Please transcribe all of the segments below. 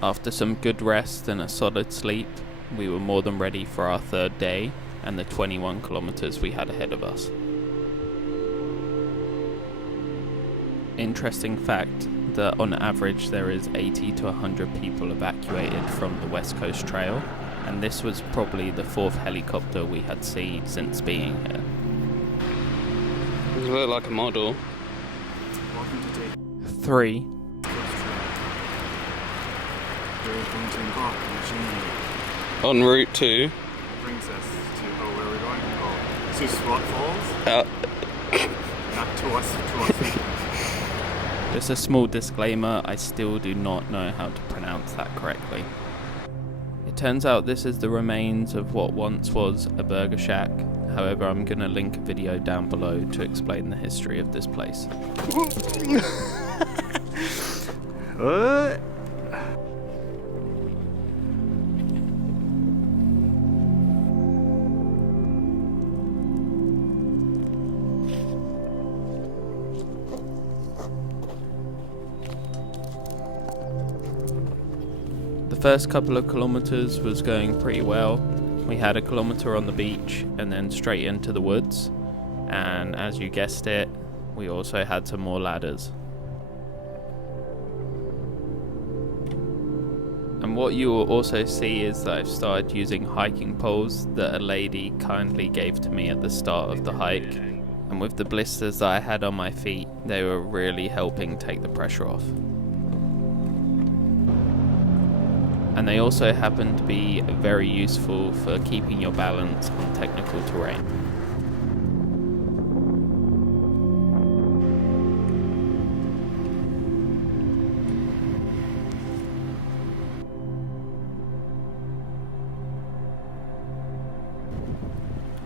After some good rest and a solid sleep, we were more than ready for our third day and the 21 kilometers we had ahead of us. Interesting fact that on average there is 80 to 100 people evacuated from the West Coast Trail, and this was probably the 4th helicopter we had seen since being here. You look like a model. 3. En route to... Brings us to, where are we going? Tsusiat Falls? Not to us. Just a small disclaimer, I still do not know how to pronounce that correctly. It turns out this is the remains of what once was a burger shack. However, I'm going to link a video down below to explain the history of this place. What? The first couple of kilometers was going pretty well. We had a kilometer on the beach and then straight into the woods. And as you guessed it, we also had some more ladders. And what you will also see is that I've started using hiking poles that a lady kindly gave to me at the start of the hike. And with the blisters that I had on my feet, they were really helping take the pressure off. And they also happen to be very useful for keeping your balance on technical terrain.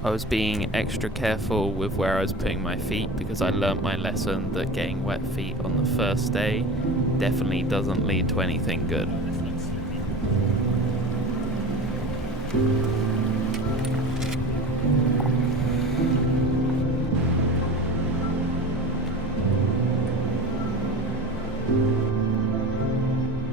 I was being extra careful with where I was putting my feet because I learnt my lesson that getting wet feet on the first day definitely doesn't lead to anything good.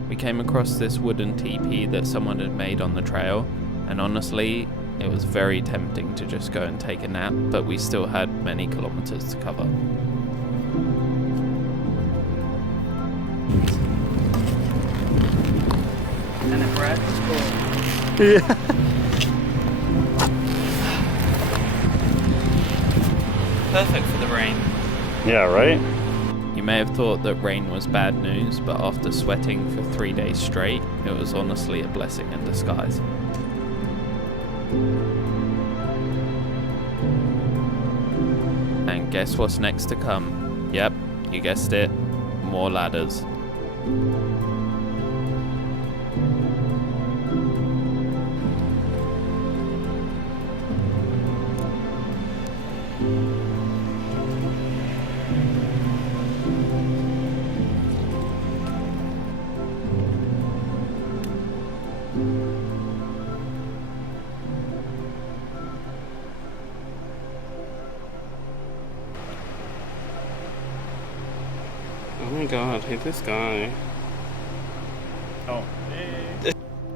We came across this wooden teepee that someone had made on the trail, and honestly, it was very tempting to just go and take a nap, but we still had many kilometers to cover. And a bread school. Yeah. Perfect for the rain. Yeah, right? You may have thought that rain was bad news, but after sweating for 3 days straight, it was honestly a blessing in disguise. And guess what's next to come? Yep, you guessed it, more ladders. Oh my god, who's this guy? Oh.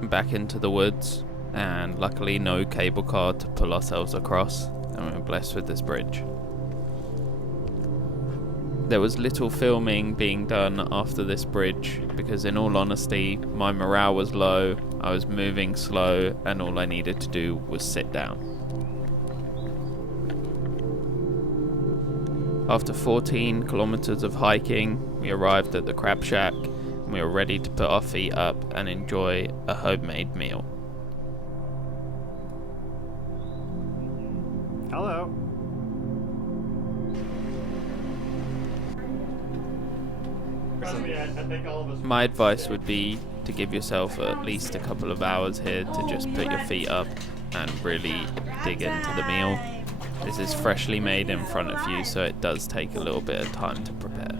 Back into the woods, and luckily no cable car to pull ourselves across, and we were blessed with this bridge. There was little filming being done after this bridge because in all honesty my morale was low, I was moving slow, and all I needed to do was sit down. After 14 kilometers of hiking, we arrived at the crab shack and we were ready to put our feet up and enjoy a homemade meal. Hello. My advice would be to give yourself at least a couple of hours here to just put your feet up and really dig into the meal. This is freshly made in front of you, so it does take a little bit of time to prepare.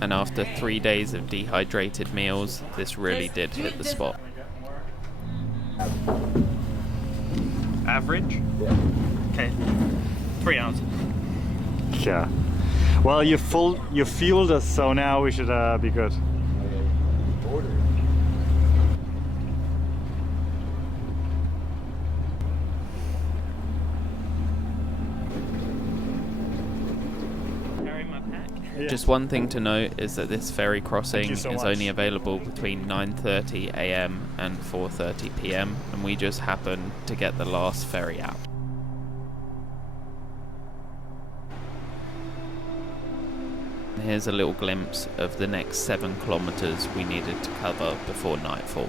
And after 3 days of dehydrated meals, this really did hit the spot. Average? Okay. 3 ounces. Yeah. Well, you fueled us, so now we should be good. Carry my pack. Yeah. Just one thing to note is that this ferry crossing you so is much. only available between 9:30 a.m. and 4:30 p.m. and we just happened to get the last ferry out. And here's a little glimpse of the next 7 kilometers we needed to cover before nightfall.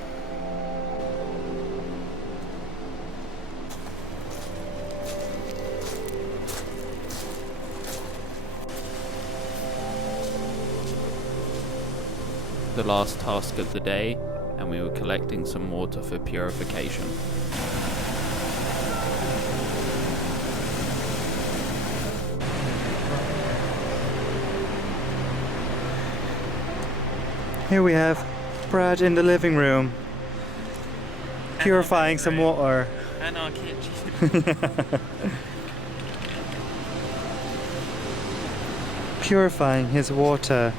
The last task of the day, and we were collecting some water for purification. Here we have Brad in the living room, purifying some water. And our kitchen. Purifying his water.